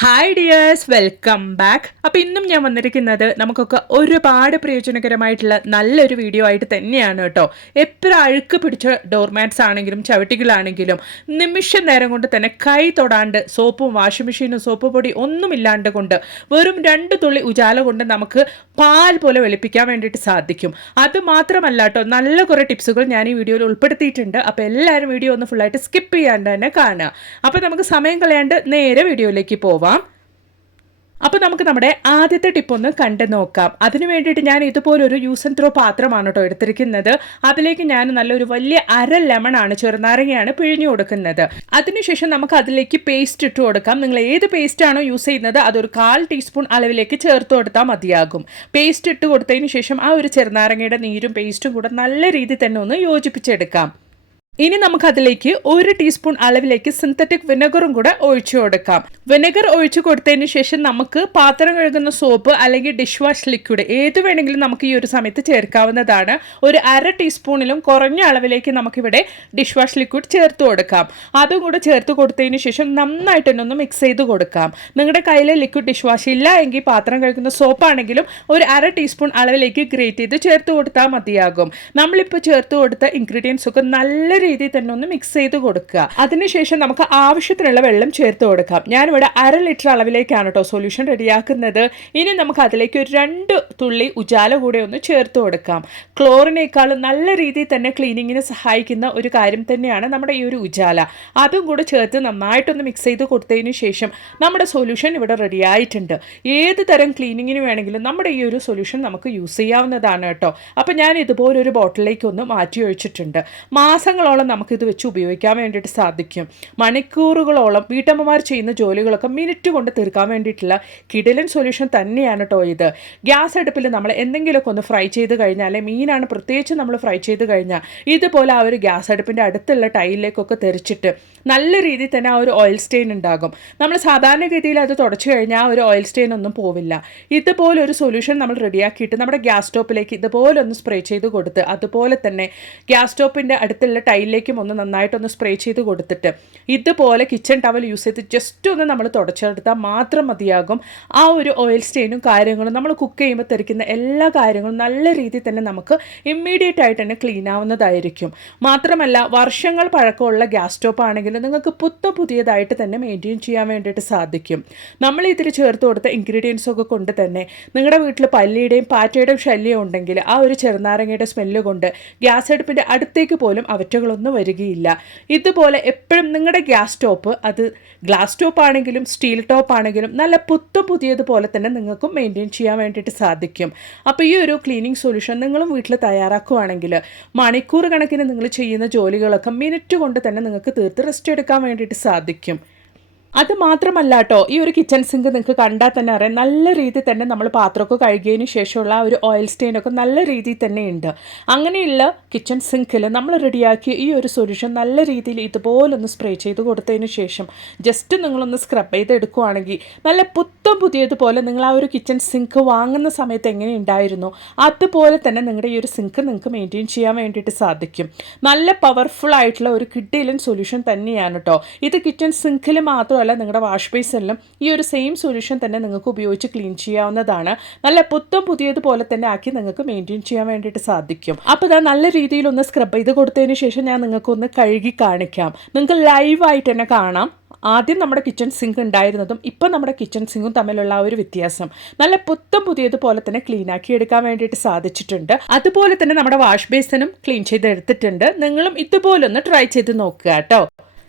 Hi dears, welcome back. അപ്പോൾ ഇന്നും ഞാൻ വന്നിരിക്കുന്നത് നമുക്കൊക്കെ ഒരുപാട് പ്രയോജനകരമായിട്ടുള്ള നല്ലൊരു വീഡിയോ ആയിട്ട് തന്നെയാണ് കേട്ടോ. എത്ര അഴുക്ക് പിടിച്ച ഡോർമാറ്റ്സ് ആണെങ്കിലും ചവിട്ടികളാണെങ്കിലും നിമിഷ നേരം കൊണ്ട് തന്നെ കൈ തൊടാണ്ട് സോപ്പും വാഷിംഗ് മെഷീനും സോപ്പ് പൊടി ഒന്നുമില്ലാണ്ട് കൊണ്ട് വെറും 2 തുള്ളി ഉജാല കൊണ്ട് നമുക്ക് പാൽ പോലെ വെളുപ്പിക്കാൻ വേണ്ടിയിട്ട് സാധിക്കും. അത് മാത്രമല്ല കേട്ടോ, നല്ല കുറേ ടിപ്സുകൾ ഞാൻ ഈ വീഡിയോയിൽ ഉൾപ്പെടുത്തിയിട്ടുണ്ട്. അപ്പോൾ എല്ലാവരും വീഡിയോ ഒന്ന് ഫുള്ളായിട്ട് സ്കിപ്പ് ചെയ്യാണ്ട് തന്നെ കാണുക. അപ്പോൾ നമുക്ക് സമയം കളയാണ്ട് നേരെ വീഡിയോയിലേക്ക് പോവാം. അപ്പോൾ നമുക്ക് നമ്മുടെ ആദ്യത്തെ ടിപ്പ് ഒന്ന് കണ്ടു നോക്കാം. അതിന് വേണ്ടിയിട്ട് ഞാൻ ഇതുപോലൊരു യൂസ് ആൻഡ് ത്രോ പാത്രമാണ് കേട്ടോ എടുത്തിരിക്കുന്നത്. അതിലേക്ക് ഞാൻ നല്ലൊരു വലിയ ലെമണാണ്, ചെറുനാരങ്ങയാണ് പിഴിഞ്ഞു കൊടുക്കുന്നത്. അതിനുശേഷം നമുക്ക് അതിലേക്ക് പേസ്റ്റ് ഇട്ട് കൊടുക്കാം. നിങ്ങൾ ഏത് പേസ്റ്റ് ആണോ യൂസ് ചെയ്യുന്നത് അതൊരു 1/4 ടീസ്പൂൺ അളവിലേക്ക് ചേർത്ത് കൊടുത്താൽ മതിയാകും. പേസ്റ്റ് ഇട്ട് കൊടുത്തതിന് ശേഷം ആ ഒരു ചെറുനാരങ്ങയുടെ നീരും പേസ്റ്റും കൂടെ നല്ല രീതിയിൽ തന്നെ ഒന്ന് യോജിപ്പിച്ചെടുക്കാം. ഇനി നമുക്ക് അതിലേക്ക് 1 ടീസ്പൂൺ അളവിലേക്ക് സിന്തറ്റിക് വിനെഗറും കൂടെ ഒഴിച്ചു കൊടുക്കാം. വിനെഗർ ഒഴിച്ചു കൊടുത്തതിന് ശേഷം നമുക്ക് പാത്രം കഴുകുന്ന സോപ്പ് അല്ലെങ്കിൽ ഡിഷ് വാഷ് ലിക്വിഡ് ഏത് വേണമെങ്കിലും നമുക്ക് ഈ ഒരു സമയത്ത് ചേർക്കാവുന്നതാണ്. ഒരു 1/2 ടീസ്പൂണിലും കുറഞ്ഞ അളവിലേക്ക് നമുക്കിവിടെ ഡിഷ് വാഷ് ലിക്വിഡ് ചേർത്ത് കൊടുക്കാം. അതും കൂടെ ചേർത്ത് കൊടുത്തതിന് ശേഷം നന്നായിട്ട് തന്നെ ഒന്ന് മിക്സ് ചെയ്ത് കൊടുക്കാം. നിങ്ങളുടെ കയ്യിൽ ലിക്വിഡ് ഡിഷ് വാഷ് ഇല്ല എങ്കിൽ പാത്രം കഴുകുന്ന സോപ്പാണെങ്കിലും ഒരു 1/2 ടീസ്പൂൺ അളവിലേക്ക് ഗ്രേറ്റ് ചെയ്ത് ചേർത്ത് കൊടുത്താൽ മതിയാകും. നമ്മളിപ്പോൾ ചേർത്ത് കൊടുത്ത ഇൻഗ്രീഡിയൻസ് ഒക്കെ നല്ല രീതിയിൽ തന്നെ ഒന്ന് മിക്സ് ചെയ്ത് കൊടുക്കുക. അതിനുശേഷം നമുക്ക് ആവശ്യത്തിനുള്ള വെള്ളം ചേർത്ത് കൊടുക്കാം. ഞാനിവിടെ 1/2 ലിറ്റർ അളവിലേക്കാണ് കേട്ടോ സൊല്യൂഷൻ റെഡിയാക്കുന്നത്. ഇനി നമുക്ക് അതിലേക്ക് ഒരു 2 തുള്ളി ഉജാല കൂടെ ഒന്ന് ചേർത്ത് കൊടുക്കാം. ക്ലോറിനേക്കാളും നല്ല രീതിയിൽ തന്നെ ക്ലീനിങ്ങിന് സഹായിക്കുന്ന ഒരു കാര്യം തന്നെയാണ് നമ്മുടെ ഈ ഒരു ഉജാല. അതും കൂടെ ചേർത്ത് നന്നായിട്ടൊന്ന് മിക്സ് ചെയ്ത് കൊടുത്തതിന് ശേഷം നമ്മുടെ സൊല്യൂഷൻ ഇവിടെ റെഡി ആയിട്ടുണ്ട്. ഏത് തരം ക്ലീനിങ്ങിന് വേണമെങ്കിലും നമ്മുടെ ഈ ഒരു സൊല്യൂഷൻ നമുക്ക് യൂസ് ചെയ്യാവുന്നതാണ് കേട്ടോ. അപ്പോൾ ഞാൻ ഇതുപോലൊരു ബോട്ടിലേക്ക് ഒന്ന് മാറ്റി ഒഴിച്ചിട്ടുണ്ട്. മാസങ്ങളോളം നമുക്കിത് വെച്ച് ഉപയോഗിക്കാൻ വേണ്ടിയിട്ട് സാധിക്കും. മണിക്കൂറുകളോളം വീട്ടമ്മമാർ ചെയ്യുന്ന ജോലികളൊക്കെ മിനിറ്റ് കൊണ്ട് തീർക്കാൻ വേണ്ടിയിട്ടുള്ള കിടിലൻ സൊല്യൂഷൻ തന്നെയാണ് കേട്ടോ ഇത്. ഗ്യാസ് അടുപ്പിൽ നമ്മൾ എന്തെങ്കിലുമൊക്കെ ഒന്ന് ഫ്രൈ ചെയ്ത് കഴിഞ്ഞാൽ, മീനാണ് പ്രത്യേകിച്ച് നമ്മൾ ഫ്രൈ ചെയ്ത് കഴിഞ്ഞാൽ ഇതുപോലെ ആ ഒരു ഗ്യാസ് അടുപ്പിൻ്റെ അടുത്തുള്ള ടൈലിലേക്കൊക്കെ തെറിച്ചിട്ട് നല്ല രീതിയിൽ തന്നെ ആ ഒരു ഓയിൽ സ്റ്റെയിൻ ഉണ്ടാകും. നമ്മൾ സാധാരണഗതിയിൽ അത് തുടച്ചു കഴിഞ്ഞാൽ ആ ഒരു ഓയിൽ സ്റ്റെയിൻ ഒന്നും പോവില്ല. ഇതുപോലെ ഒരു സൊല്യൂഷൻ നമ്മൾ റെഡിയാക്കിയിട്ട് നമ്മുടെ ഗ്യാസ് സ്റ്റോപ്പിലേക്ക് ഇതുപോലെ ഒന്ന് സ്പ്രേ ചെയ്ത് കൊടുത്ത്, അതുപോലെ തന്നെ ഗ്യാസ് സ്റ്റോപ്പിൻ്റെ അടുത്തുള്ള ടൈലിലേക്കും ഒന്ന് നന്നായിട്ടൊന്ന് സ്പ്രേ ചെയ്ത് കൊടുത്തിട്ട് ഇതുപോലെ കിച്ചൺ ടവൽ യൂസ് ചെയ്ത് ജസ്റ്റ് ഒന്ന് നമ്മൾ തുടച്ചെടുത്താൽ മാത്രം മതിയാകും. ആ ഒരു ഓയിൽ സ്റ്റെയിനും കാര്യങ്ങളും നമ്മൾ കുക്ക് ചെയ്യുമ്പോൾ തെറിക്കുന്ന എല്ലാ കാര്യങ്ങളും നല്ല രീതിയിൽ തന്നെ നമുക്ക് ഇമ്മീഡിയറ്റ് ആയിട്ട് തന്നെ ക്ലീൻ ആവുന്നതായിരിക്കും. മാത്രമല്ല, വർഷങ്ങൾ പഴക്കമുള്ള ഗ്യാസ് സ്റ്റോപ്പ് ആണെങ്കിലും നിങ്ങൾക്ക് പുതിയതായിട്ട് തന്നെ മെയിൻറ്റെയിൻ ചെയ്യാൻ വേണ്ടിയിട്ട് സാധിക്കും. നമ്മൾ ഇതിൽ ചേർത്ത് കൊടുത്ത ഇൻഗ്രീഡിയൻസ് ഒക്കെ കൊണ്ട് തന്നെ നിങ്ങളുടെ വീട്ടിൽ പല്ലിയുടെയും പാറ്റയുടെയും ശല്യം ഉണ്ടെങ്കിൽ ആ ഒരു ചെറുനാരങ്ങയുടെ സ്മെല്ല് കൊണ്ട് ഗ്യാസ് അടുപ്പിൻ്റെ അടുത്തേക്ക് പോലും അവറ്റകളൊന്നും വരികയില്ല. ഇതുപോലെ എപ്പോഴും നിങ്ങളുടെ ഗ്യാസ് സ്റ്റോപ്പ്, അത് ഗ്ലാസ് സ്റ്റോപ്പ് ആണെങ്കിലും സ്റ്റീൽ ടോപ്പ് ആണെങ്കിലും നല്ല പുതിയതുപോലെ തന്നെ നിങ്ങൾക്ക് മെയിൻറ്റെയിൻ ചെയ്യാൻ വേണ്ടിയിട്ട് സാധിക്കും. അപ്പോൾ ഈ ഒരു ക്ലീനിങ് സൊല്യൂഷൻ നിങ്ങളും വീട്ടിൽ തയ്യാറാക്കുകയാണെങ്കിൽ മണിക്കൂർ കണക്കിന് നിങ്ങൾ ചെയ്യുന്ന ജോലികളൊക്കെ മിനിറ്റ് കൊണ്ട് തന്നെ നിങ്ങൾക്ക് തീർത്ത് റെസ്റ്റ് എടുക്കാൻ വേണ്ടിയിട്ട് സാധിക്കും. അത് മാത്രമല്ല കേട്ടോ, ഈ ഒരു കിച്ചൺ സിങ്ക് നിങ്ങൾക്ക് കണ്ടാൽ തന്നെ അറിയാം നല്ല രീതിയിൽ തന്നെ നമ്മൾ പാത്രമൊക്കെ കഴുകിയതിന് ശേഷമുള്ള ആ ഒരു ഓയിൽ സ്റ്റെയിനൊക്കെ നല്ല രീതിയിൽ തന്നെ ഉണ്ട്. അങ്ങനെയുള്ള കിച്ചൺ സിങ്കിൽ നമ്മൾ റെഡിയാക്കിയ ഈ ഒരു സൊല്യൂഷൻ നല്ല രീതിയിൽ ഇതുപോലൊന്ന് സ്പ്രേ ചെയ്ത് കൊടുത്തതിന് ശേഷം ജസ്റ്റ് നിങ്ങളൊന്ന് സ്ക്രബ് ചെയ്തെടുക്കുകയാണെങ്കിൽ നല്ല പുതിയതുപോലെ നിങ്ങൾ ആ ഒരു കിച്ചൺ സിങ്ക് വാങ്ങുന്ന സമയത്ത് എങ്ങനെ ഉണ്ടായിരുന്നു അതുപോലെ തന്നെ നിങ്ങളുടെ ഈ ഒരു സിങ്ക് നിങ്ങൾക്ക് മെയിൻറ്റെയിൻ ചെയ്യാൻ വേണ്ടിയിട്ട് സാധിക്കും. നല്ല പവർഫുൾ ആയിട്ടുള്ള ഒരു കിഡിലൻ സൊല്യൂഷൻ തന്നെയാണ് കേട്ടോ ഇത്. കിച്ചൺ സിങ്കിൽ മാത്രമല്ല, നിങ്ങളുടെ വാഷ് ബേസിനിലും ഈ ഒരു സെയിം സൊല്യൂഷൻ തന്നെ നിങ്ങൾക്ക് ഉപയോഗിച്ച് ക്ലീൻ ചെയ്യാവുന്നതാണ്. നല്ല പുതിയതുപോലെ തന്നെ ആക്കി നിങ്ങൾക്ക് മെയിൻറ്റെയിൻ ചെയ്യാൻ വേണ്ടിയിട്ട് സാധിക്കും. അപ്പോൾ ഇതാ നല്ല രീതിയിൽ ഒന്ന് സ്ക്രബ് ചെയ്ത് കൊടുത്തതിന് ശേഷം ഞാൻ നിങ്ങൾക്കൊന്ന് കഴുകി കാണിക്കാം. നിങ്ങൾക്ക് ലൈവായിട്ട് തന്നെ കാണാം ആദ്യം നമ്മുടെ കിച്ചൺ സിങ്ക് ഉണ്ടായിരുന്നതും ഇപ്പം നമ്മുടെ കിച്ചൺ സിങ്കും തമ്മിലുള്ള ആ ഒരു വ്യത്യാസം. നല്ല പുതിയതുപോലെ തന്നെ ക്ലീൻ ആക്കി എടുക്കാൻ വേണ്ടിയിട്ട് സാധിച്ചിട്ടുണ്ട്. അതുപോലെ തന്നെ നമ്മുടെ വാഷ് ബേസിനും ക്ലീൻ ചെയ്ത് എടുത്തിട്ടുണ്ട്. നിങ്ങളും ഇതുപോലൊന്ന് ട്രൈ ചെയ്ത് നോക്കുക കേട്ടോ.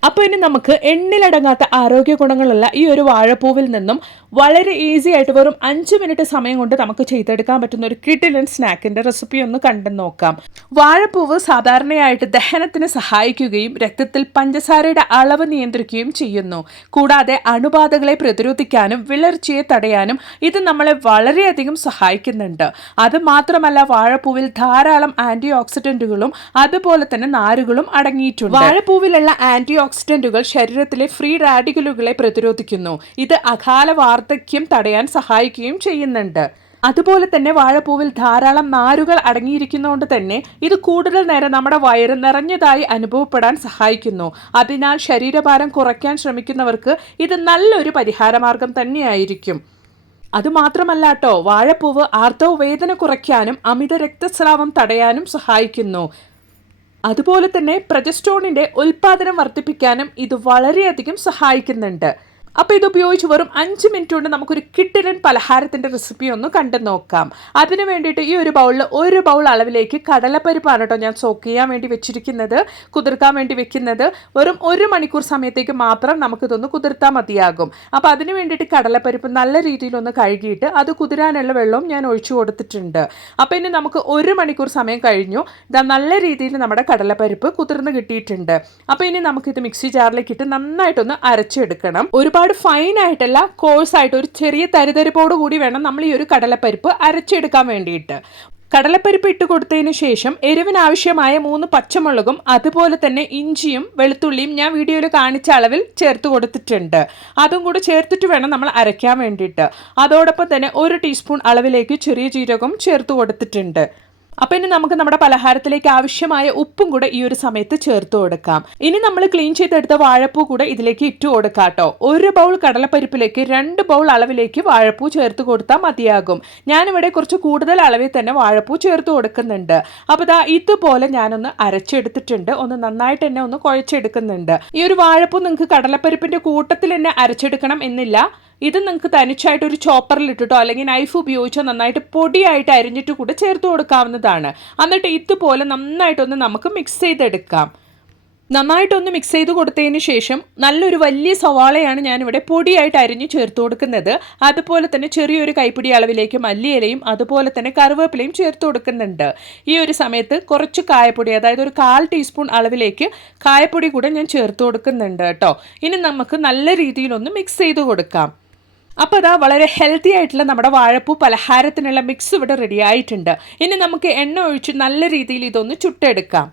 അപ്പോൾ ഇനി നമുക്ക് എണ്ണിലടങ്ങാത്ത ആരോഗ്യ ഗുണങ്ങളുള്ള ഈ ഒരു വാഴപ്പൂവിൽ നിന്നും വളരെ ഈസി ആയിട്ട് വെറും 5 മിനിറ്റ് സമയം കൊണ്ട് നമുക്ക് ചെയ്തെടുക്കാൻ പറ്റുന്ന ഒരു കിഡിലൻ സ്നാക്കിൻ്റെ റെസിപ്പി ഒന്ന് കണ്ടു നോക്കാം. വാഴപ്പൂവ് സാധാരണയായിട്ട് ദഹനത്തിന് സഹായിക്കുകയും രക്തത്തിൽ പഞ്ചസാരയുടെ അളവ് നിയന്ത്രിക്കുകയും ചെയ്യുന്നു. കൂടാതെ അണുബാധകളെ പ്രതിരോധിക്കാനും വിളർച്ചയെ തടയാനും ഇത് നമ്മളെ വളരെയധികം സഹായിക്കുന്നുണ്ട്. അത് മാത്രമല്ല, വാഴപ്പൂവിൽ ധാരാളം ആന്റി ഓക്സിഡന്റുകളും അതുപോലെ തന്നെ നാരുകളും അടങ്ങിയിട്ടുണ്ട്. വാഴപ്പൂവിലുള്ള ആന്റി ഓക്സിഡന്റുകൾ ശരീരത്തിലെ ഫ്രീ റാഡിക്കലുകളെ പ്രതിരോധിക്കുന്നു. ഇത് അകാല വാർദ്ധക്യം തടയാൻ സഹായിക്കുകയും ചെയ്യുന്നുണ്ട്. അതുപോലെ തന്നെ വാഴപ്പൂവിൽ ധാരാളം നാരുകൾ അടങ്ങിയിരിക്കുന്നതുകൊണ്ട് തന്നെ ഇത് കൂടുതൽ നേരം നമ്മുടെ വയറ് നിറഞ്ഞതായി അനുഭവപ്പെടാൻ സഹായിക്കുന്നു. അതിനാൽ ശരീരഭാരം കുറയ്ക്കാൻ ശ്രമിക്കുന്നവർക്ക് ഇത് നല്ലൊരു പരിഹാരമാർഗം തന്നെയായിരിക്കും. അതുമാത്രമല്ല കേട്ടോ, വാഴപ്പൂവ് ആർത്തവ വേദന കുറയ്ക്കാനും അമിത രക്തസ്രാവം തടയാനും സഹായിക്കുന്നു. അതുപോലെ തന്നെ പ്രൊജസ്ട്രോണിന്റെ ഉൽപാദനം വർദ്ധിപ്പിക്കാനും ഇത് വളരെയധികം സഹായിക്കുന്നുണ്ട്. അപ്പോൾ ഇത് ഉപയോഗിച്ച് വെറും 5 മിനിറ്റ് കൊണ്ട് നമുക്കൊരു കിടിലൻ പലഹാരത്തിൻ്റെ റെസിപ്പി ഒന്ന് കണ്ടു നോക്കാം. അതിന് വേണ്ടിയിട്ട് ഈ ഒരു ബൗളിൽ 1 ബൗൾ അളവിലേക്ക് കടലപ്പരിപ്പാണ് കേട്ടോ ഞാൻ സോക്ക് ചെയ്യാൻ വേണ്ടി വെച്ചിരിക്കുന്നത്, കുതിർക്കാൻ വേണ്ടി വെക്കുന്നത്. വെറും 1 മണിക്കൂർ സമയത്തേക്ക് മാത്രം നമുക്കിതൊന്ന് കുതിർത്താൽ മതിയാകും. അപ്പോൾ അതിന് വേണ്ടിയിട്ട് കടലപ്പരിപ്പ് നല്ല രീതിയിലൊന്ന് കഴുകിയിട്ട് അത് കുതിരാനുള്ള വെള്ളവും ഞാൻ ഒഴിച്ചു കൊടുത്തിട്ടുണ്ട്. അപ്പോൾ ഇനി നമുക്ക് 1 മണിക്കൂർ സമയം കഴിഞ്ഞു. ഇതാ നല്ല രീതിയിൽ നമ്മുടെ കടലപ്പരിപ്പ് കുതിർന്ന് കിട്ടിയിട്ടുണ്ട്. അപ്പോൾ ഇനി നമുക്കിത് മിക്സി ജാറിലേക്ക് ഇട്ട് നന്നായിട്ടൊന്ന് അരച്ചെടുക്കണം. ഒരുപാട് ഫൈൻ ആയിട്ടല്ല, കോഴ്സായിട്ട് ഒരു ചെറിയ തരിതരിപ്പോട് കൂടി വേണം നമ്മൾ ഈ ഒരു കടലപ്പരിപ്പ് അരച്ചെടുക്കാൻ വേണ്ടിയിട്ട്. കടലപ്പരിപ്പ് ഇട്ട് കൊടുത്തതിന് ശേഷം എരിവിനാവശ്യമായ 3 പച്ചമുളകും അതുപോലെ തന്നെ ഇഞ്ചിയും വെളുത്തുള്ളിയും ഞാൻ വീഡിയോയിൽ കാണിച്ച അളവിൽ ചേർത്ത് കൊടുത്തിട്ടുണ്ട്. അതും കൂടെ ചേർത്തിട്ട് വേണം നമ്മൾ അരയ്ക്കാൻ വേണ്ടിയിട്ട്. അതോടൊപ്പം തന്നെ 1 ടീസ്പൂൺ അളവിലേക്ക് ചെറിയ ജീരകം ചേർത്ത് കൊടുത്തിട്ടുണ്ട്. അപ്പം ഇനി നമുക്ക് നമ്മുടെ പലഹാരത്തിലേക്ക് ആവശ്യമായ ഉപ്പും കൂടെ ഈ ഒരു സമയത്ത് ചേർത്ത് കൊടുക്കാം. ഇനി നമ്മൾ ക്ലീൻ ചെയ്തെടുത്ത വാഴപ്പൂ കൂടെ ഇതിലേക്ക് ഇട്ട് കൊടുക്കാം കേട്ടോ. 1 ബൗൾ കടലപ്പരിപ്പിലേക്ക് 2 ബൗൾ അളവിലേക്ക് വാഴപ്പൂ ചേർത്ത് കൊടുത്താൽ മതിയാകും. ഞാനിവിടെ കുറച്ച് കൂടുതൽ അളവിൽ തന്നെ വാഴപ്പൂ ചേർത്ത് കൊടുക്കുന്നുണ്ട്. അപ്പോൾ ഇതാ ഇതുപോലെ ഞാനൊന്ന് അരച്ചെടുത്തിട്ടുണ്ട്. ഒന്ന് നന്നായിട്ട് തന്നെ ഒന്ന് കുഴച്ചെടുക്കുന്നുണ്ട്. ഈ ഒരു വാഴപ്പൂ നിങ്ങൾക്ക് കടലപ്പരിപ്പിന്റെ കൂട്ടത്തിൽ തന്നെ അരച്ചെടുക്കണം എന്നില്ല. ഇത് നിങ്ങൾക്ക് തനിച്ചായിട്ട് ഒരു ചോപ്പറിൽ ഇട്ടിട്ടോ അല്ലെങ്കിൽ നൈഫ് ഉപയോഗിച്ചോ നന്നായിട്ട് പൊടിയായിട്ട് അരിഞ്ഞിട്ട് കൂടെ ചേർത്ത് കൊടുക്കാവുന്നതാണ്. എന്നിട്ട് ഇതുപോലെ നന്നായിട്ടൊന്ന് നമുക്ക് മിക്സ് ചെയ്തെടുക്കാം. നന്നായിട്ടൊന്ന് മിക്സ് ചെയ്ത് കൊടുത്തതിന് ശേഷം നല്ലൊരു വലിയ സവാളയാണ് ഞാനിവിടെ പൊടിയായിട്ട് അരിഞ്ഞ് ചേർത്ത് കൊടുക്കുന്നത്. അതുപോലെ തന്നെ ചെറിയൊരു കൈപ്പിടി അളവിലേക്ക് മല്ലിയിലയും അതുപോലെ തന്നെ കറിവേപ്പിലയും ചേർത്ത് കൊടുക്കുന്നുണ്ട്. ഈ ഒരു സമയത്ത് കുറച്ച് കായപ്പൊടി, അതായത് ഒരു 1/4 ടീസ്പൂൺ അളവിലേക്ക് കായപ്പൊടി കൂടെ ഞാൻ ചേർത്ത് കൊടുക്കുന്നുണ്ട് കേട്ടോ. ഇനി നമുക്ക് നല്ല രീതിയിലൊന്ന് മിക്സ് ചെയ്ത് കൊടുക്കാം. അപ്പോൾ അതാ വളരെ ഹെൽത്തി ആയിട്ടുള്ള നമ്മുടെ വാഴപ്പൂ പലഹാരത്തിനുള്ള മിക്സ് ഇവിടെ റെഡി ആയിട്ടുണ്ട്. ഇനി നമുക്ക് എണ്ണ ഒഴിച്ച് നല്ല രീതിയിൽ ഇതൊന്ന് ചുട്ടെടുക്കാം.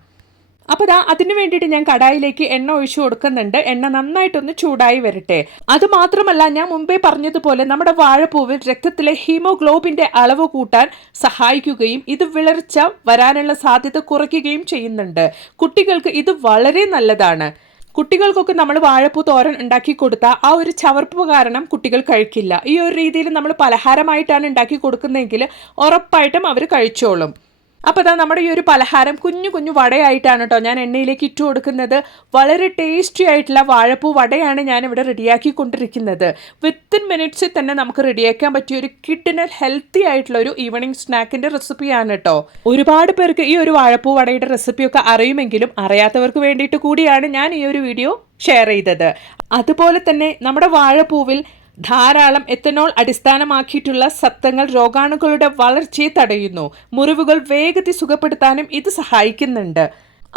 അപ്പോൾ ദാ അതിന് വേണ്ടിയിട്ട് ഞാൻ കടായിലേക്ക് എണ്ണ ഒഴിച്ചു കൊടുക്കുന്നുണ്ട്. എണ്ണ നന്നായിട്ടൊന്ന് ചൂടായി വരട്ടെ. അതുമാത്രമല്ല, ഞാൻ മുമ്പേ പറഞ്ഞതുപോലെ നമ്മുടെ വാഴപ്പൂവിൽ രക്തത്തിലെ ഹീമോഗ്ലോബിന്റെ അളവ് കൂട്ടാൻ സഹായിക്കുകയും ഇത് വിളർച്ച വരാനുള്ള സാധ്യത കുറയ്ക്കുകയും ചെയ്യുന്നുണ്ട്. കുട്ടികൾക്ക് ഇത് വളരെ നല്ലതാണ്. കുട്ടികൾക്കൊക്കെ നമ്മൾ വാഴപ്പൂ തോരൻ ഉണ്ടാക്കി കൊടുത്താൽ ആ ഒരു ചവർപ്പ് കാരണം കുട്ടികൾ കഴിക്കില്ല. ഈ ഒരു രീതിയിൽ നമ്മൾ പലഹാരമായിട്ടാണ് ഉണ്ടാക്കി കൊടുക്കുന്നതെങ്കിൽ ഉറപ്പായിട്ടും അവർ കഴിച്ചോളും. അപ്പോൾ അതാ നമ്മുടെ ഈ ഒരു പലഹാരം കുഞ്ഞു കുഞ്ഞു വടയായിട്ടാണ് കേട്ടോ ഞാൻ എണ്ണയിലേക്ക് ഇട്ട് കൊടുക്കുന്നത്. വളരെ ടേസ്റ്റി ആയിട്ടുള്ള വാഴപ്പൂ വടയാണ് ഞാനിവിടെ റെഡിയാക്കി കൊണ്ടിരിക്കുന്നത്. വിത്തിൻ മിനിറ്റ്സിൽ തന്നെ നമുക്ക് റെഡിയാക്കാൻ പറ്റിയ ഒരു കിഡിനൽ ഹെൽത്തി ആയിട്ടുള്ള ഒരു ഈവനിങ് സ്നാക്കിൻ്റെ റെസിപ്പിയാണ് കേട്ടോ. ഒരുപാട് പേർക്ക് ഈ ഒരു വാഴപ്പൂ വടയുടെ റെസിപ്പിയൊക്കെ അറിയുമെങ്കിലും അറിയാത്തവർക്ക് വേണ്ടിയിട്ട് കൂടിയാണ് ഞാൻ ഈ ഒരു വീഡിയോ ഷെയർ ചെയ്തത്. അതുപോലെ തന്നെ നമ്മുടെ വാഴപ്പൂവിൽ ധാരാളം എത്തനോൾ അടിസ്ഥാനമാക്കിയിട്ടുള്ള സത്തങ്ങൾ രോഗാണുക്കളുടെ വളർച്ചയെ തടയുന്നു. മുറിവുകൾ വേഗത്തിൽ സുഖപ്പെടുത്താനും ഇത് സഹായിക്കുന്നുണ്ട്.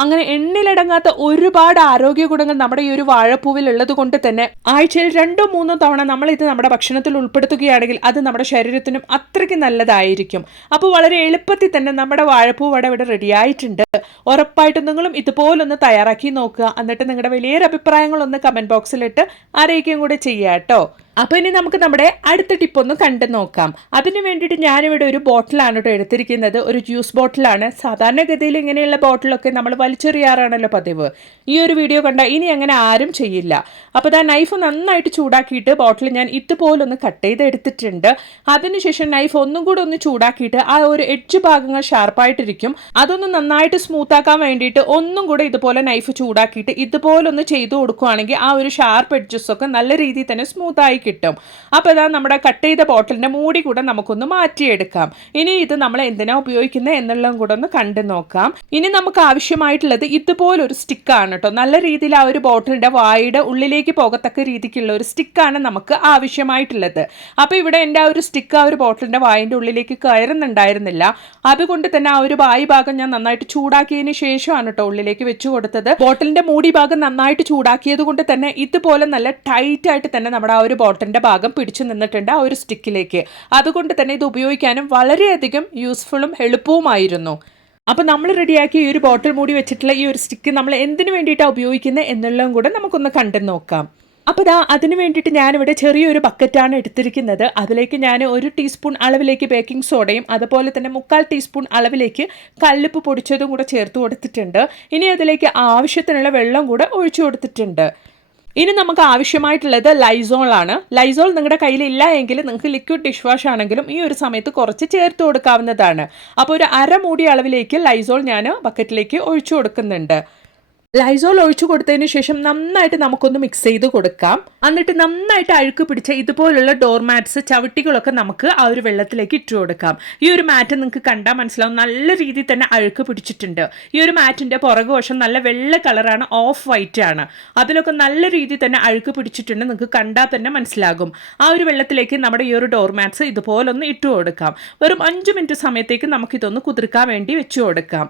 അങ്ങനെ എണ്ണിലടങ്ങാത്ത ഒരുപാട് ആരോഗ്യ ഗുണങ്ങൾ നമ്മുടെ ഈ ഒരു വാഴപ്പൂവിൽ ഉള്ളത് കൊണ്ട് തന്നെ ആഴ്ചയിൽ 2-3 തവണ നമ്മൾ ഇത് നമ്മുടെ ഭക്ഷണത്തിൽ ഉൾപ്പെടുത്തുകയാണെങ്കിൽ അത് നമ്മുടെ ശരീരത്തിനും അത്രയ്ക്ക് നല്ലതായിരിക്കും. അപ്പോൾ വളരെ എളുപ്പത്തിൽ തന്നെ നമ്മുടെ വാഴപ്പൂ വട ഇവിടെ റെഡി ആയിട്ടുണ്ട്. ഉറപ്പായിട്ടും നിങ്ങളും ഇതുപോലൊന്ന് തയ്യാറാക്കി നോക്കുക. എന്നിട്ട് നിങ്ങളുടെ വലിയൊരു അഭിപ്രായങ്ങളൊന്ന് കമൻറ്റ് ബോക്സിലിട്ട് അറിയിക്കുകയും കൂടെ ചെയ്യുക കേട്ടോ. അപ്പോൾ ഇനി നമുക്ക് നമ്മുടെ അടുത്ത ടിപ്പ് ഒന്ന് കണ്ടു നോക്കാം. അതിന് വേണ്ടിയിട്ട് ഞാനിവിടെ ഒരു ബോട്ടിലാണ് കേട്ടോ എടുത്തിരിക്കുന്നത്. ഒരു ജ്യൂസ് ബോട്ടിലാണ്. സാധാരണഗതിയിൽ ഇങ്ങനെയുള്ള ബോട്ടിലൊക്കെ നമ്മൾ വലിച്ചെറിയാറാണല്ലോ പതിവ്. ഈ ഒരു വീഡിയോ കണ്ടാൽ ഇനി അങ്ങനെ ആരും ചെയ്യില്ല. അപ്പോൾ ആ നൈഫ് നന്നായിട്ട് ചൂടാക്കിയിട്ട് ബോട്ടിൽ ഞാൻ ഇതുപോലൊന്ന് കട്ട് ചെയ്ത് എടുത്തിട്ടുണ്ട്. അതിനുശേഷം നൈഫ് ഒന്നും കൂടെ ഒന്ന് ചൂടാക്കിയിട്ട് ആ ഒരു എഡ്ജ് ഭാഗങ്ങൾ ഷാർപ്പായിട്ടിരിക്കും. അതൊന്ന് നന്നായിട്ട് സ്മൂത്താക്കാൻ വേണ്ടിയിട്ട് ഒന്നും കൂടെ ഇതുപോലെ നൈഫ് ചൂടാക്കിയിട്ട് ഇതുപോലൊന്ന് ചെയ്തു കൊടുക്കുകയാണെങ്കിൽ ആ ഒരു ഷാർപ്പ് എഡ്ജസ് ഒക്കെ നല്ല രീതിയിൽ തന്നെ സ്മൂത്തായി കിട്ടും. അപ്പോൾ ഇതാ നമ്മുടെ കട്ട് ചെയ്ത ബോട്ടിലിന്റെ മൂടി കൂടെ നമുക്കൊന്ന് മാറ്റിയെടുക്കാം. ഇനി ഇത് നമ്മൾ എന്തിനാ ഉപയോഗിക്കുന്നത് എന്നുള്ളതും കൂടെ ഒന്ന് കണ്ടു നോക്കാം. ഇനി നമുക്ക് ആവശ്യമായിട്ടുള്ളത് ഇതുപോലൊരു സ്റ്റിക്കാണ് കേട്ടോ. നല്ല രീതിയിൽ ആ ഒരു ബോട്ടിലിന്റെ വായുടെ ഉള്ളിലേക്ക് പോകത്തക്ക രീതിക്കുള്ള ഒരു സ്റ്റിക്കാണ് നമുക്ക് ആവശ്യമായിട്ടുള്ളത്. അപ്പോൾ ഇവിടെ എൻ്റെ ആ ഒരു സ്റ്റിക്ക് ആ ഒരു ബോട്ടിലിന്റെ വായിന്റെ ഉള്ളിലേക്ക് കയറുന്നുണ്ടായിരുന്നില്ല. അതുകൊണ്ട് തന്നെ ആ ഒരു വായു ഭാഗം ഞാൻ നന്നായിട്ട് ചൂടാക്കിയതിന് ശേഷമാണ് കേട്ടോ ഉള്ളിലേക്ക് വെച്ചു കൊടുത്തത്. ബോട്ടിലിന്റെ മൂടി ഭാഗം നന്നായിട്ട് ചൂടാക്കിയത് കൊണ്ട് തന്നെ ഇതുപോലെ നല്ല ടൈറ്റ് ആയിട്ട് തന്നെ നമ്മുടെ ആ ഒരു ബോട്ടിലിന്റെ ഭാഗം പിടിച്ചു നിന്നിട്ടുണ്ട് ആ ഒരു സ്റ്റിക്കിലേക്ക്. അതുകൊണ്ട് തന്നെ ഇത് ഉപയോഗിക്കാനും വളരെയധികം യൂസ്ഫുള്ളും എളുപ്പവുമായിരുന്നു. അപ്പോൾ നമ്മൾ റെഡിയാക്കി ഈ ഒരു ബോട്ടിൽ മൂടി വെച്ചിട്ടുള്ള ഈ ഒരു സ്റ്റിക്ക് നമ്മൾ എന്തിനു വേണ്ടിയിട്ടാണ് ഉപയോഗിക്കുന്നത് എന്നുള്ളതും കൂടെ നമുക്കൊന്ന് കണ്ടു നോക്കാം. അപ്പോൾ അതിന് വേണ്ടിയിട്ട് ഞാനിവിടെ ചെറിയൊരു ബക്കറ്റാണ് എടുത്തിരിക്കുന്നത്. അതിലേക്ക് ഞാൻ 1 ടീസ്പൂൺ അളവിലേക്ക് ബേക്കിംഗ് സോഡയും അതുപോലെ തന്നെ 1/4 ടീസ്പൂൺ അളവിലേക്ക് കല്ലുപ്പ് പൊടിച്ചതും കൂടെ ചേർത്ത് കൊടുത്തിട്ടുണ്ട്. ഇനി അതിലേക്ക് ആവശ്യത്തിനുള്ള വെള്ളം കൂടെ ഒഴിച്ചു കൊടുത്തിട്ടുണ്ട്. ഇനി നമുക്ക് ആവശ്യമായിട്ടുള്ളത് ലൈസോൾ ആണ്. ലൈസോൾ നിങ്ങളുടെ കയ്യിലില്ല എങ്കിൽ നിങ്ങൾക്ക് ലിക്വിഡ് ഡിഷ് വാഷ് ആണെങ്കിലും ഈ ഒരു സമയത്ത് കുറച്ച് ചേർത്ത് കൊടുക്കാവുന്നതാണ്. അപ്പോൾ ഒരു അരമൂടി അളവിലേക്ക് ലൈസോൾ ഞാൻ ബക്കറ്റിലേക്ക് ഒഴിച്ചു കൊടുക്കുന്നുണ്ട്. ലൈസോൾ ഒഴിച്ചു കൊടുത്തതിന് ശേഷം നന്നായിട്ട് നമുക്കൊന്ന് മിക്സ് ചെയ്ത് കൊടുക്കാം. എന്നിട്ട് നന്നായിട്ട് അഴുക്ക് പിടിച്ച ഇതുപോലുള്ള ഡോർമാറ്റ്സ് ചവിട്ടികളൊക്കെ നമുക്ക് ആ ഒരു വെള്ളത്തിലേക്ക് ഇട്ട് കൊടുക്കാം. ഈ ഒരു മാറ്റ് നിങ്ങൾക്ക് കണ്ടാൽ മനസ്സിലാവും നല്ല രീതിയിൽ തന്നെ അഴുക്ക് പിടിച്ചിട്ടുണ്ട്. ഈ ഒരു മാറ്റിന്റെ പുറകുവശം നല്ല വെള്ള കളറാണ്, ഓഫ് വൈറ്റ് ആണ്. അതിലൊക്കെ നല്ല രീതിയിൽ തന്നെ അഴുക്ക് പിടിച്ചിട്ടുണ്ട്, നിങ്ങൾക്ക് കണ്ടാൽ തന്നെ മനസ്സിലാകും. ആ ഒരു വെള്ളത്തിലേക്ക് നമ്മുടെ ഈ ഒരു ഡോർമാറ്റ്സ് ഇതുപോലൊന്ന് ഇട്ട് കൊടുക്കാം. വെറും 5 മിനിറ്റ് സമയത്തേക്ക് നമുക്കിതൊന്ന് കുതിർക്കാൻ വേണ്ടി വെച്ചു കൊടുക്കാം.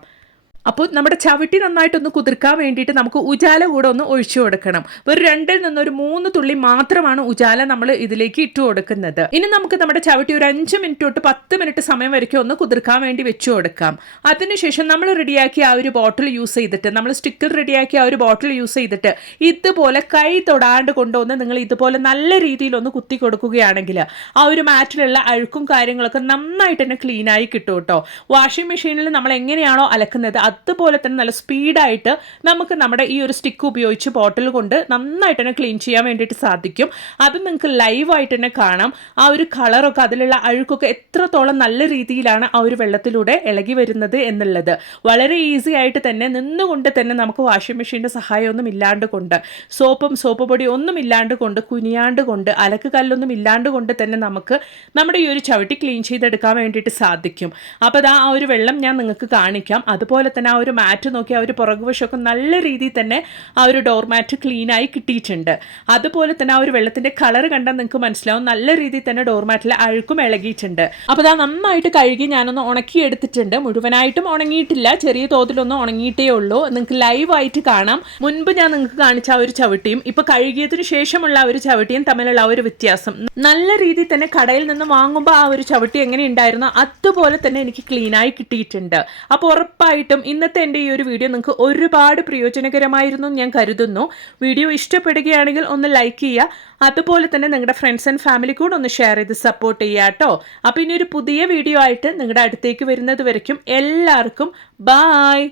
അപ്പോൾ നമ്മുടെ ചവിട്ടി നന്നായിട്ടൊന്ന് കുതിർക്കാൻ വേണ്ടിയിട്ട് നമുക്ക് ഉജാല കൂടെ ഒന്ന് ഒഴിച്ചു കൊടുക്കണം. ഒരു 2 നിന്ന് ഒരു 3 തുള്ളി മാത്രമാണ് ഉജാല നമ്മൾ ഇതിലേക്ക് ഇട്ട് കൊടുക്കുന്നത്. ഇനി നമുക്ക് നമ്മുടെ ചവിട്ടി ഒരു 5 മിനിറ്റ് തൊട്ട് 10 മിനിറ്റ് സമയം വരയ്ക്കും ഒന്ന് കുതിർക്കാൻ വേണ്ടി വെച്ചു കൊടുക്കാം. അതിനുശേഷം നമ്മൾ റെഡിയാക്കിയ ആ ഒരു ബോട്ടിൽ യൂസ് ചെയ്തിട്ട്, നമ്മൾ സ്റ്റിക്കർ റെഡിയാക്കിയ ആ ഒരു ബോട്ടിൽ യൂസ് ചെയ്തിട്ട് ഇതുപോലെ കൈ തൊടാണ്ട് കൊണ്ടുവന്ന് നിങ്ങൾ ഇതുപോലെ നല്ല രീതിയിലൊന്ന് കുത്തി കൊടുക്കുകയാണെങ്കിൽ ആ ഒരു മാറ്റിലുള്ള അഴുക്കും കാര്യങ്ങളൊക്കെ നന്നായിട്ട് തന്നെ ക്ലീനായി കിട്ടും കേട്ടോ. വാഷിംഗ് മെഷീനിൽ നമ്മൾ എങ്ങനെയാണോ അലക്കുന്നത് അതുപോലെ തന്നെ നല്ല സ്പീഡായിട്ട് നമുക്ക് നമ്മുടെ ഈ ഒരു സ്റ്റിക്ക് ഉപയോഗിച്ച് ബോട്ടിൽ കൊണ്ട് നന്നായിട്ട് തന്നെ ക്ലീൻ ചെയ്യാൻ വേണ്ടിയിട്ട് സാധിക്കും. അത് നിങ്ങൾക്ക് ലൈവായിട്ട് തന്നെ കാണാം. ആ ഒരു കളറൊക്കെ അതിലുള്ള അഴുക്കൊക്കെ എത്രത്തോളം നല്ല രീതിയിലാണ് ആ ഒരു വെള്ളത്തിലൂടെ ഇളകി വരുന്നത് എന്നുള്ളത്. വളരെ ഈസി ആയിട്ട് തന്നെ നിന്നുകൊണ്ട് തന്നെ നമുക്ക് വാഷിംഗ് മെഷീൻ്റെ സഹായമൊന്നും ഇല്ലാണ്ട് കൊണ്ട്, സോപ്പ് പൊടി ഒന്നും ഇല്ലാണ്ട് കൊണ്ട്, കുനിയാണ്ട് കൊണ്ട്, അലക്ക് കല്ലൊന്നും ഇല്ലാണ്ട് കൊണ്ട് തന്നെ നമുക്ക് നമ്മുടെ ഈ ഒരു ചവിട്ടി ക്ലീൻ ചെയ്തെടുക്കാൻ വേണ്ടിയിട്ട് സാധിക്കും. അപ്പോൾ ആ ഒരു വെള്ളം ഞാൻ നിങ്ങൾക്ക് കാണിക്കാം. അതുപോലെ തന്നെ ആ ഒരു മാറ്റ് നോക്കി ആ ഒരു പുറകുവശമൊക്കെ നല്ല രീതിയിൽ തന്നെ ആ ഒരു ഡോർ മാറ്റ് ക്ലീനായി കിട്ടിയിട്ടുണ്ട്. അതുപോലെ തന്നെ ആ ഒരു വെള്ളത്തിൻ്റെ കളർ കണ്ടാൽ നിങ്ങൾക്ക് മനസ്സിലാവും നല്ല രീതിയിൽ തന്നെ ഡോർ മാറ്റിൽ അഴുക്കും ഇളകിയിട്ടുണ്ട്. അപ്പോൾ നന്നായിട്ട് കഴുകി ഞാനൊന്ന് ഉണക്കിയെടുത്തിട്ടുണ്ട്. മുഴുവനായിട്ടും ഉണങ്ങിയിട്ടില്ല, ചെറിയ തോതിലൊന്നും ഉണങ്ങിയിട്ടേ ഉള്ളൂ. നിങ്ങൾക്ക് ലൈവായിട്ട് കാണാം. മുൻപ് ഞാൻ നിങ്ങൾക്ക് കാണിച്ച ആ ഒരു ചവിട്ടിയും ഇപ്പോൾ കഴുകിയതിനു ശേഷമുള്ള ആ ഒരു ചവിട്ടിയും തമ്മിലുള്ള ആ ഒരു വ്യത്യാസം നല്ല രീതിയിൽ തന്നെ കടയിൽ നിന്ന് വാങ്ങുമ്പോൾ ആ ഒരു ചവിട്ടി എങ്ങനെ ഉണ്ടായിരുന്നോ അതുപോലെ തന്നെ എനിക്ക് ക്ലീനായി കിട്ടിയിട്ടുണ്ട്. അപ്പോൾ ഉറപ്പായിട്ടും ഇന്നത്തെ എൻ്റെ ഈ ഒരു വീഡിയോ നിങ്ങൾക്ക് ഒരുപാട് പ്രയോജനകരമായിരുന്നു ഞാൻ കരുതുന്നു. വീഡിയോ ഇഷ്ടപ്പെടുകയാണെങ്കിൽ ഒന്ന് ലൈക്ക് ചെയ്യുക. അതുപോലെ തന്നെ നിങ്ങളുടെ ഫ്രണ്ട്സ് ആൻഡ് ഫാമിലി കൂടെ ഒന്ന് ഷെയർ ചെയ്ത് സപ്പോർട്ട് ചെയ്യുക കേട്ടോ. അപ്പോൾ ഇനി ഒരു പുതിയ വീഡിയോ ആയിട്ട് നിങ്ങളുടെ അടുത്തേക്ക് വരുന്നത് വരയ്ക്കും എല്ലാവർക്കും ബായ്.